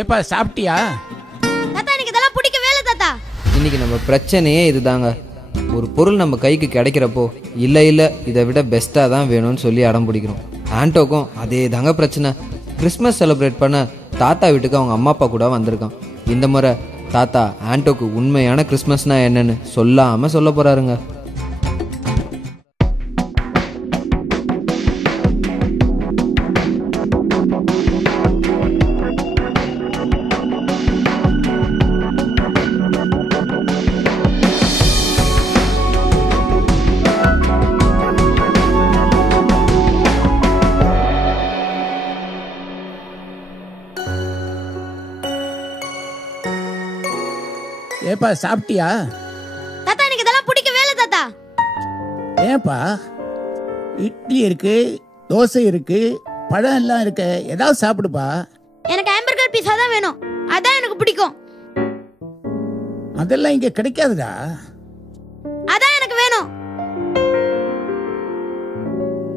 ஏப்பா சாப்பிட்டியா? தாத்தா எனக்கு இதெல்லாம் பிடிக்கவே இல்லை தாத்தா. இன்னைக்கு நம்ம பிரச்சனையே இதுதாங்க. ஒரு பொருள் நம்ம கைக்கு கிடைக்கிறப்போ இல்லை இல்லை இதை விட பெஸ்ட்டாக தான் வேணும்னு சொல்லி அடம் பிடிக்கிறோம். ஆண்டோக்கும் அதே தாங்க பிரச்சனை. கிறிஸ்மஸ் செலிப்ரேட் பண்ண தாத்தா வீட்டுக்கு அவங்க அம்மா அப்பா கூட வந்திருக்கான். இந்த முறை தாத்தா ஆண்டோக்கு உண்மையான கிறிஸ்மஸ்னா என்னன்னு சொல்லாமல் சொல்ல போகிறாருங்க. ஏப்பா சாப்பிட்டியா? தாத்தா எனக்கு இதெல்லாம் பிடிக்கவே இல்லை தாத்தா. ஏப்பா இட்லி இருக்கு, தோசை இருக்கு, பழம் எல்லாம் இருக்கு, ஏதாவது சாப்பிடுப்பா. எனக்கு ஹாம்பர்கர் பீஸா தான் வேணும், அதான் எனக்கு பிடிக்கும். அதெல்லாம் இங்க கிடைக்காதுடா. அதான் எனக்கு வேணும்.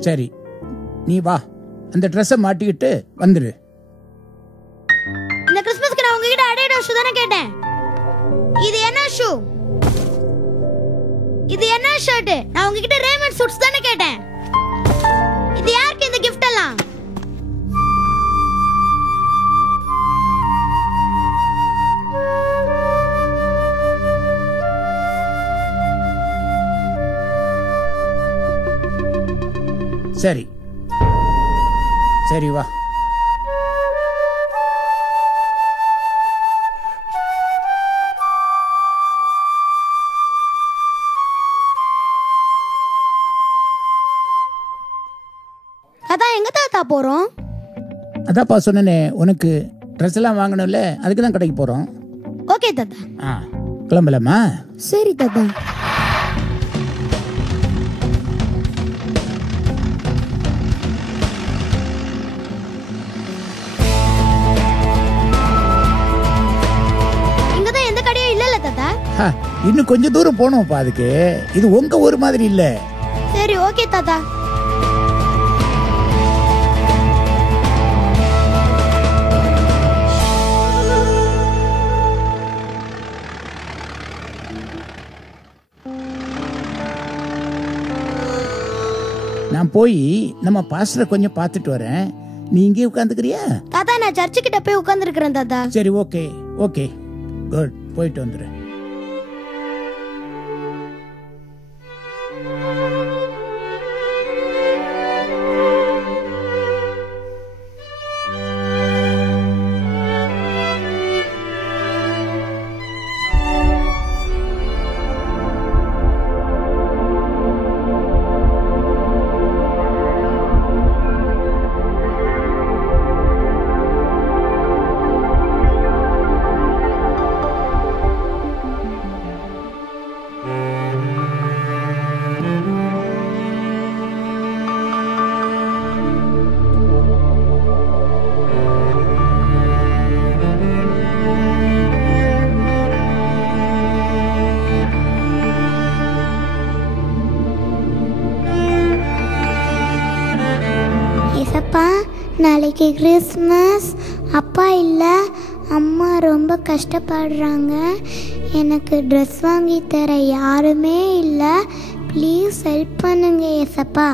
சரி நீ வா, அந்த ட்ரெஸ்ஸை மாட்டிக்கிட்டு வந்துரு. இந்த கிறிஸ்மஸ்க்கு நான் உங்ககிட்ட அடிடாஸ் ஷூ தானே கேட்டேன். இது என்ன ஷூ? இது என்ன ஷர்ட்? நான் உங்ககிட்ட ரேமண்ட் சூட்ஸ் தானே கேட்டேன். இது யாருக்கு இந்த gift எல்லாம்? சரி சரி வா. தாத்தா எங்க தாத்தா போறோம்? அதான்ப்பா சொன்னேனே, உனக்கு ட்ரெஸ் எல்லாம் வாங்கணும்ல, அதுக்கு தான் கடைக்கு போறோம். ஓகே தாத்தா. கிளம்பலாமா? சரி தாத்தா. இங்கதான் எந்த கடையும் இல்லல தாத்தா. இன்னும் கொஞ்சம் தூரம் போனோம்ப்பா. அதுக்கு இது உங்க ஒரு மாதிரி இல்ல. சரி ஓகே தாத்தா. நான் போய் நம்ம பாஸ்டரை கொஞ்சம் பார்த்துட்டு வரேன். நீ இங்கே உட்காந்துக்கிறியா? தாத்தா நான் சர்ச்சு கிட்ட போய் உட்கார்ந்திருக்கிறேன் தாத்தா. சரி ஓகே ஓகே குட், போயிட்டு வந்துரு. அப்பா நாளைக்கு கிறிஸ்மஸ். அப்பா இல்லை, அம்மா ரொம்ப கஷ்டப்படுறாங்க. எனக்கு ட்ரெஸ் வாங்கி தர யாருமே இல்லை. ப்ளீஸ் ஹெல்ப் பண்ணுங்க ஏசப்பா.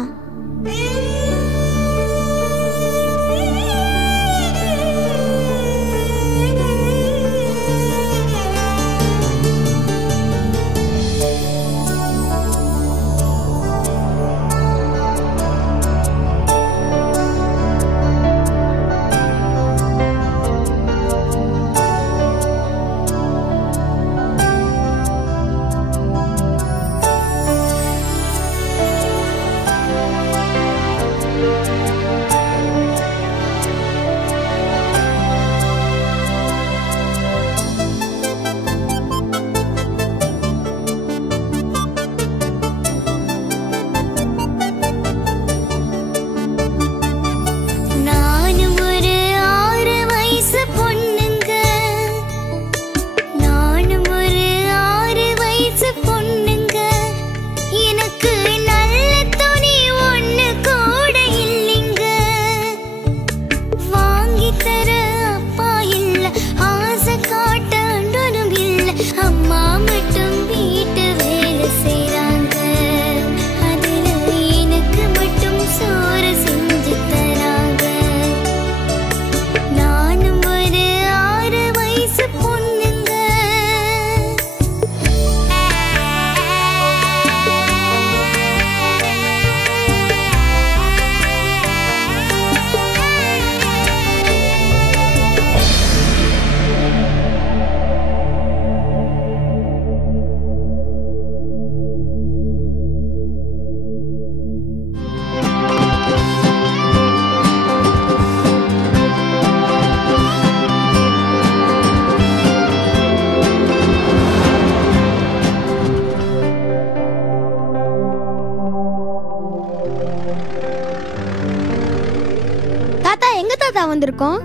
எங்க தாத்தா வந்திருக்கோம்?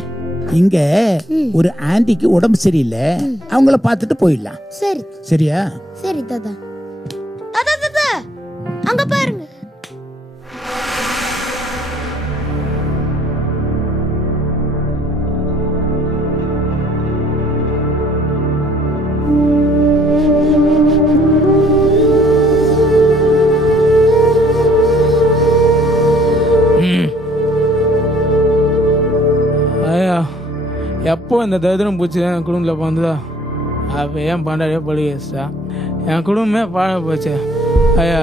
இங்க ஒரு ஆண்டிக்கு உடம்பு சரியில்லை, அவங்கள பார்த்துட்டு போயிடலாம். சரி சரியா? சரி தாத்தா. தாத்தா தாத்தா அங்க பாருங்க. ஐயா, எப்போ இந்த தரித்திரம் பூச்சி என் குடும்பத்தில் வந்ததா அப்போ ஏன் பண்டாடியே பழி வச்சிட்டா, என் குடும்பமே பாழ போச்சு. ஐயா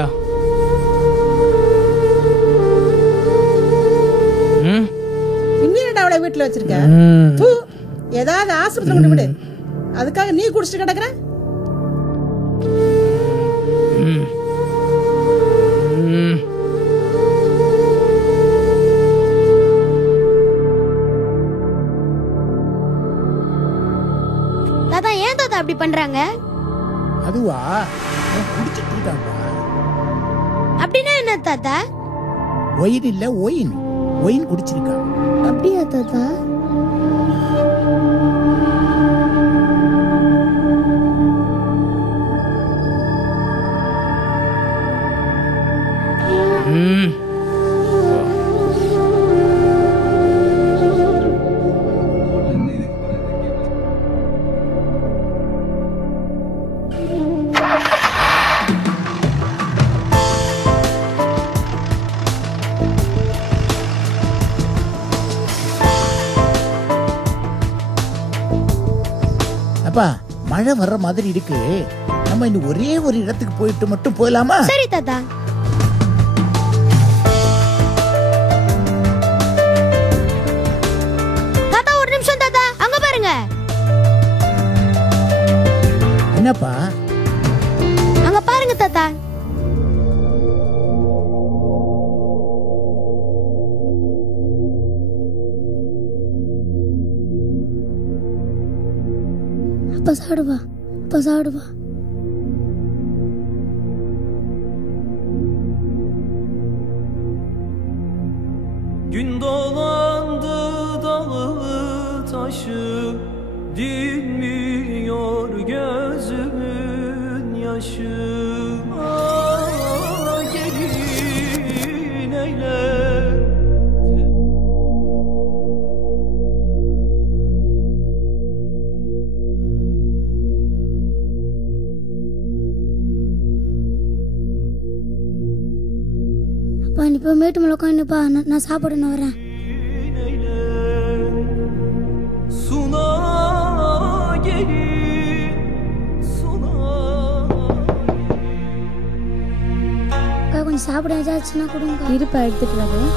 இன்னும் அவளை வீட்டுல வச்சிருக்க? தூ, ஏதாவது ஆஸ்பத்திரி கொண்டு விடு. அதுக்காக நீ குடிச்சிட்டு கிடக்குற? தாத்தா ஏன் தாத்தா அப்படி பண்றாங்க? அதுவா, குடிச்சிட்டு இருக்காங்க. அப்படின்னா என்ன தாத்தா? ஒயின் இல்ல ஒயின், ஒயின் குடிச்சிருக்காங்க. அப்படியா தாத்தா? அப்பா, மழை வர்ற மாதிரி இருக்கு, நம்ம இன்னும் ஒரே ஒரு இடத்துக்கு போயிட்டு மட்டும் போயிடலாமா? சரி தாத்தா. தாத்தா ஒரு நிமிஷம் தாத்தா, அங்க பாருங்க. என்னப்பா? அங்க பாருங்க தாத்தா. அப்பா சாப்பிடுவா, அப்பா சாப்பிடுவா. Gün dolandı dağı taşı, dinmiyor gözümün yaşı. Ah, gelin eyler. அப்பா நீ போய் மேட்டு மேலே உட்காந்துப்பா, நான் சாப்பிட நான் வரேன். Suna gelin, suna. அக்கா கொஞ்சம் சாப்பிட ஏதாச்சுன்னா கொடுங்க. இருப்பா எடுத்துட்டு வரேன்.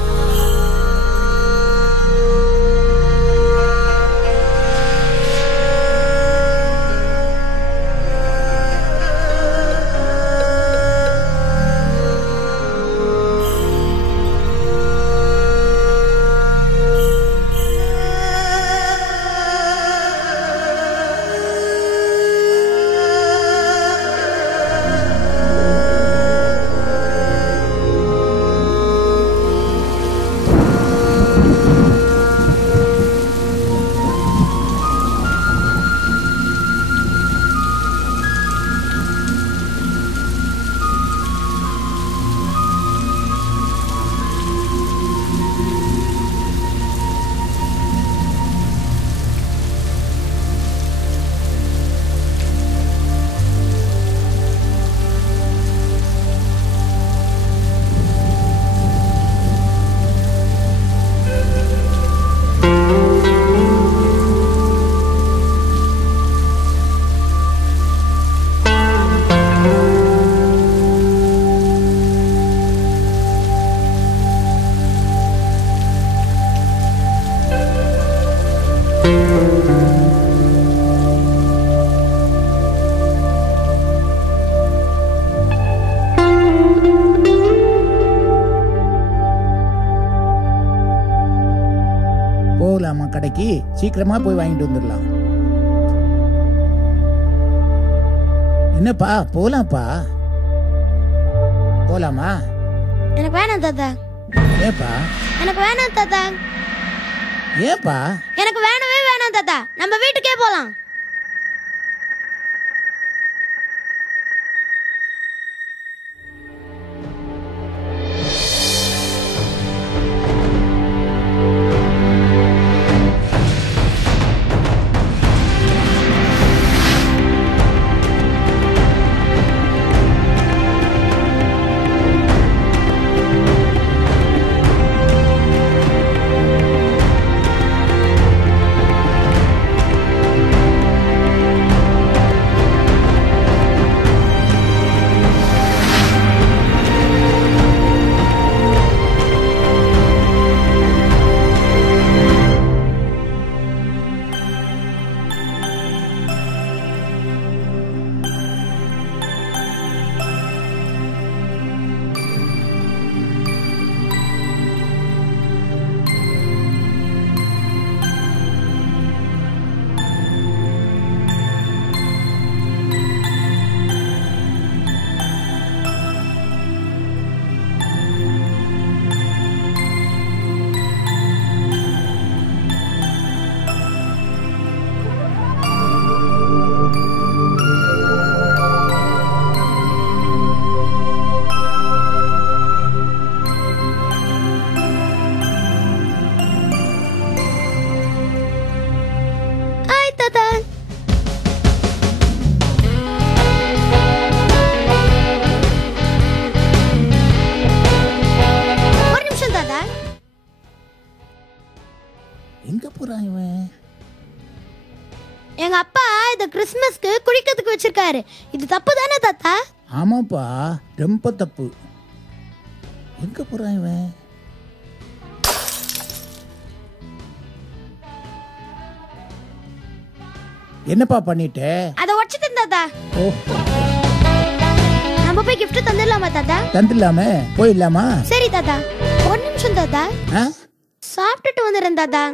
போகலாமா கடைக்கு? சீக்கிரமா போய் வாங்கிட்டு வந்துடலாம். என்னப்பா, போலாம்ப்பா. போலாமா? எனக்கு வேணாம் தாத்தா. ஏப்பா? எனக்கு வேணாம் தாத்தா. ஏப்பா? எனக்கு வேணவே வேணாம் தாத்தா, நம்ம வீட்டுக்கே போலாம். எங்க போறான் இவன்? எங்க அப்பா இத கிறிஸ்மஸ்க்கு குளிக்கிறதுக்கு வச்சிருக்காரு. இது தப்பு தானே தாத்தா? ஆமாப்பா, ரொம்ப தப்பு. எங்க போறான் இவன்? என்னப்பா பண்ணிட்ட? அத உடைச்சிட்டேன் தாத்தா. ஓ, நம்ம போய் gift தந்துடலாமா தாத்தா? தந்துடலாமே, போயிடலாமா? சரி தாத்தா, ஒரு நிமிஷம் தாத்தா. ஆ? சாப்பிட்டுட்டு வந்துடுறேன் தாத்தா.